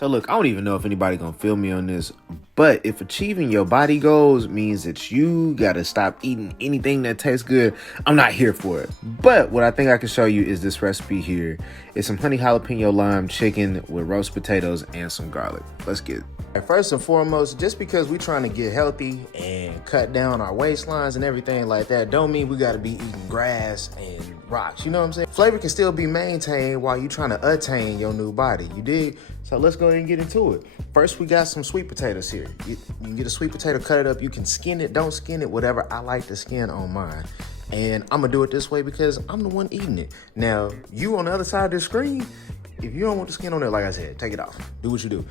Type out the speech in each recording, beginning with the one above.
So look, I don't even know if anybody gonna feel me on this, but if achieving your body goals means that you gotta stop eating anything that tastes good, I'm not here for it. But what I think I can show you is this recipe here. It's some honey jalapeno lime chicken with roast potatoes and some garlic. Let's get it. First and foremost, just because we're trying to get healthy and cut down our waistlines and everything like that, don't mean we gotta be eating grass and rocks, you know what I'm saying? Flavor can still be maintained while you're trying to attain your new body, you dig? So let's go ahead and get into it. First, we got some sweet potatoes here. You can get a sweet potato, cut it up, you can skin it, don't skin it, whatever. I like the skin on mine. And I'm gonna do it this way because I'm the one eating it. Now, you on the other side of the screen, if you don't want the skin on there, like I said, take it off, do what you do.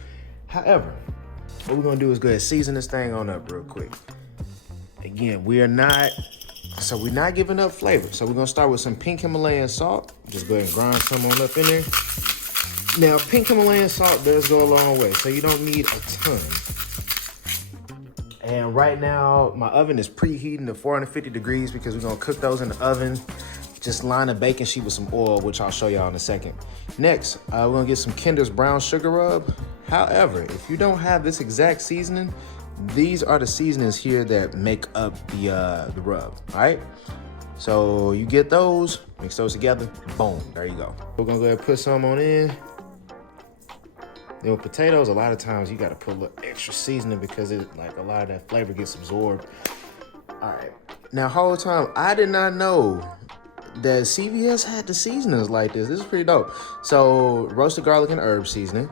However, what we're gonna do is go ahead and season this thing on up real quick. Again, we're not giving up flavor. So we're gonna start with some pink Himalayan salt. Just go ahead and grind some on up in there. Now, pink Himalayan salt does go a long way, so you don't need a ton. And right now, my oven is preheating to 450 degrees because we're gonna cook those in the oven. Just line a baking sheet with some oil, which I'll show y'all in a second. Next, we're gonna get some Kinder's brown sugar rub. However, if you don't have this exact seasoning, these are the seasonings here that make up the rub, all right? So you get those, mix those together, boom, there you go. We're gonna go ahead and put some on in. Then with potatoes, a lot of times you gotta put a little extra seasoning because a lot of that flavor gets absorbed. All right, now whole time, I did not know that CVS had the seasonings like this. This is pretty dope. So roasted garlic and herb seasoning.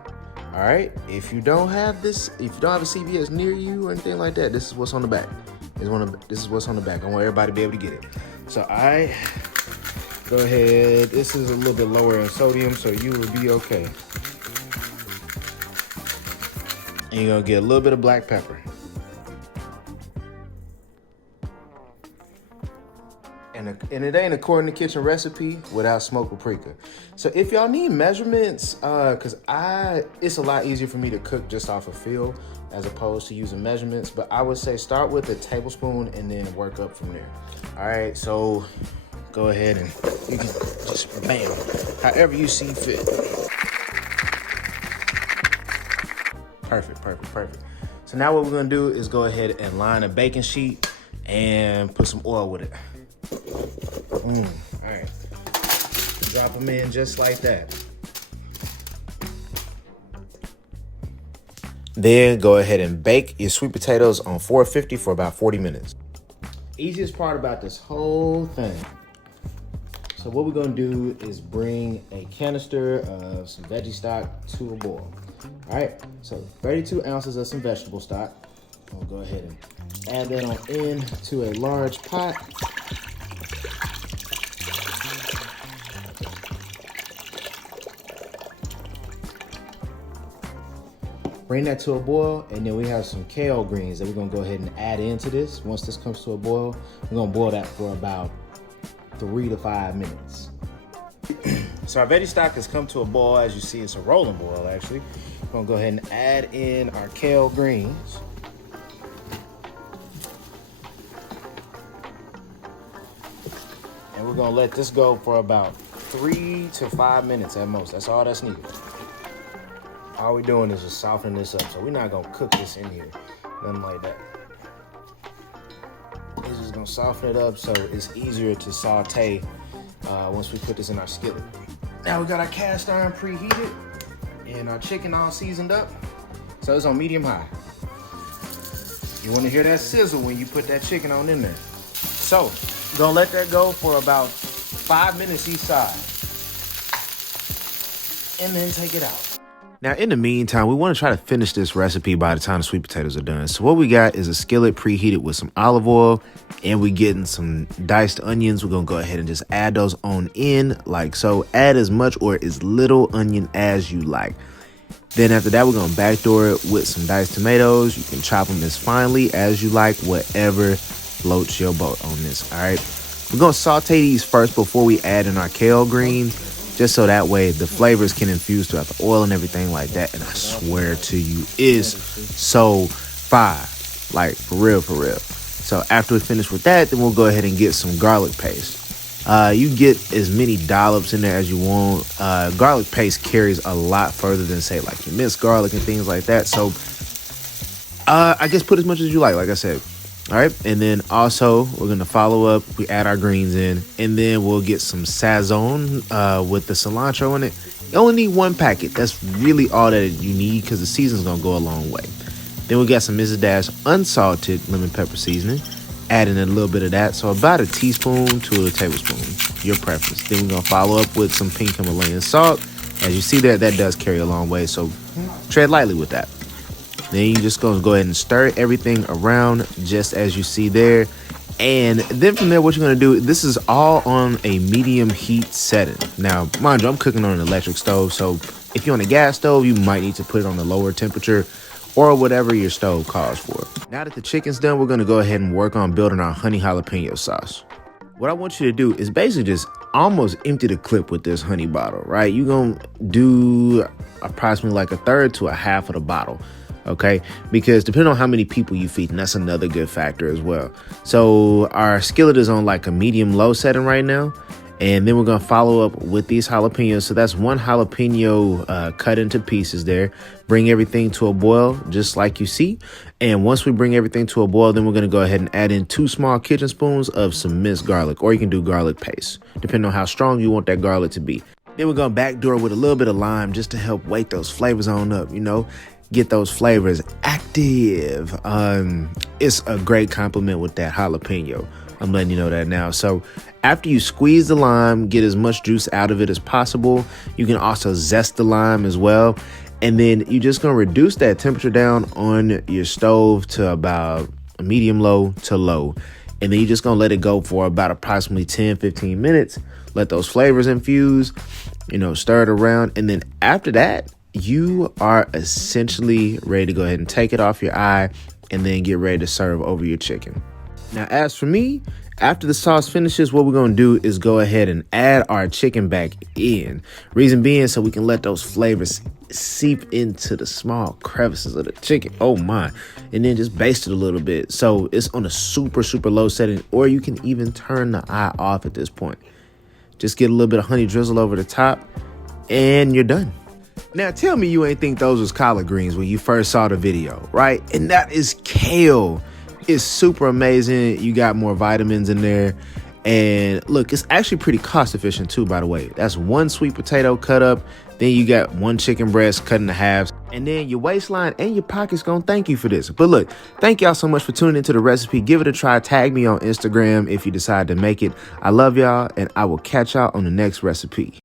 All right, if you don't have this, if you don't have a CVS near you or anything like that, this is what's on the back. This is what's on the back. I want everybody to be able to get it. So I go ahead. This is a little bit lower in sodium, so you will be okay. And you're gonna get a little bit of black pepper. And it ain't according to kitchen recipe without smoked paprika. So if y'all need measurements, cause it's a lot easier for me to cook just off of feel as opposed to using measurements, but I would say start with a tablespoon and then work up from there. All right, so go ahead and you can just bam, however you see fit. Perfect, perfect, perfect. So now what we're gonna do is go ahead and line a baking sheet and put some oil with it. All right, drop them in just like that. Then go ahead and bake your sweet potatoes on 450 for about 40 minutes. Easiest part about this whole thing. So what we're gonna do is bring a canister of some veggie stock to a boil. All right, so 32 ounces of some vegetable stock. We'll go ahead and add that on into a large pot. Bring that to a boil, and then we have some kale greens that we're gonna go ahead and add into this. Once this comes to a boil, we're gonna boil that for about 3 to 5 minutes. So our veggie stock has come to a boil. As you see, it's a rolling boil actually. We're gonna go ahead and add in our kale greens. And we're gonna let this go for about 3 to 5 minutes at most. That's all that's needed. All we're doing is just softening this up. So we're not gonna cook this in here, nothing like that. We're just gonna soften it up so it's easier to saute once we put this in our skillet. Now we got our cast iron preheated and our chicken all seasoned up. So it's on medium high. You wanna hear that sizzle when you put that chicken on in there. So we're gonna let that go for about 5 minutes each side. And then take it out. Now, in the meantime, we want to try to finish this recipe by the time the sweet potatoes are done. So what we got is a skillet preheated with some olive oil, and we getting some diced onions. We're going to go ahead and just add those on in like so. Add as much or as little onion as you like. Then after that, we're going to backdoor it with some diced tomatoes. You can chop them as finely as you like, whatever floats your boat on this, all right? We're going to saute these first before we add in our kale greens, just so that way the flavors can infuse throughout the oil and everything like that. And I swear to you, it's so fire, like for real, for real. So after we finish with that, then we'll go ahead and get some garlic paste. You get as many dollops in there as you want. Garlic paste carries a lot further than, say, like your minced garlic and things like that. So I guess put as much as you like I said. All right, and then also we're gonna follow up. We add our greens in, and then we'll get some sazon with the cilantro in it. You only need 1 packet. That's really all that you need because the seasoning's gonna go a long way. Then we got some Mrs. Dash unsalted lemon pepper seasoning. Add in a little bit of that, so about a teaspoon to a tablespoon, your preference. Then we're gonna follow up with some pink Himalayan salt. As you see there, that does carry a long way, so tread lightly with that. Then you just gonna go ahead and stir everything around just as you see there. And then from there, what you're gonna do, this is all on a medium heat setting. Now, mind you, I'm cooking on an electric stove, so if you're on a gas stove, you might need to put it on a lower temperature or whatever your stove calls for. Now that the chicken's done, we're gonna go ahead and work on building our honey jalapeno sauce. What I want you to do is basically just almost empty the clip with this honey bottle, right? You're gonna do approximately like 1/3 to 1/2 of the bottle. Okay, because depending on how many people you feed, and that's another good factor as well. So our skillet is on like a medium low setting right now, and then we're gonna follow up with these jalapenos. So that's 1 jalapeno cut into pieces there. Bring everything to a boil just like you see, and once we bring everything to a boil, then we're gonna go ahead and add in 2 small kitchen spoons of some minced garlic, or you can do garlic paste depending on how strong you want that garlic to be. Then we're gonna backdoor with a little bit of lime just to help wake those flavors on up, you know, get those flavors active. It's a great compliment with that jalapeno. I'm letting you know that now. So after you squeeze the lime, get as much juice out of it as possible. You can also zest the lime as well. And then you're just gonna reduce that temperature down on your stove to about medium low to low. And then you're just gonna let it go for about approximately 10-15 minutes. Let those flavors infuse, you know, stir it around. And then after that, you are essentially ready to go ahead and take it off your eye and then get ready to serve over your chicken. Now, as for me, after the sauce finishes, what we're going to do is go ahead and add our chicken back in. Reason being, so we can let those flavors seep into the small crevices of the chicken. Oh my. And then just baste it a little bit. So it's on a super, super low setting, or you can even turn the eye off at this point. Just get a little bit of honey drizzle over the top and you're done. Now, tell me you ain't think those was collard greens when you first saw the video, right? And that is kale. It's super amazing. You got more vitamins in there. And look, it's actually pretty cost efficient too, by the way. That's 1 sweet potato cut up. Then you got 1 chicken breast cut into halves. And then your waistline and your pockets gonna thank you for this. But look, thank y'all so much for tuning into the recipe. Give it a try. Tag me on Instagram if you decide to make it. I love y'all, and I will catch y'all on the next recipe.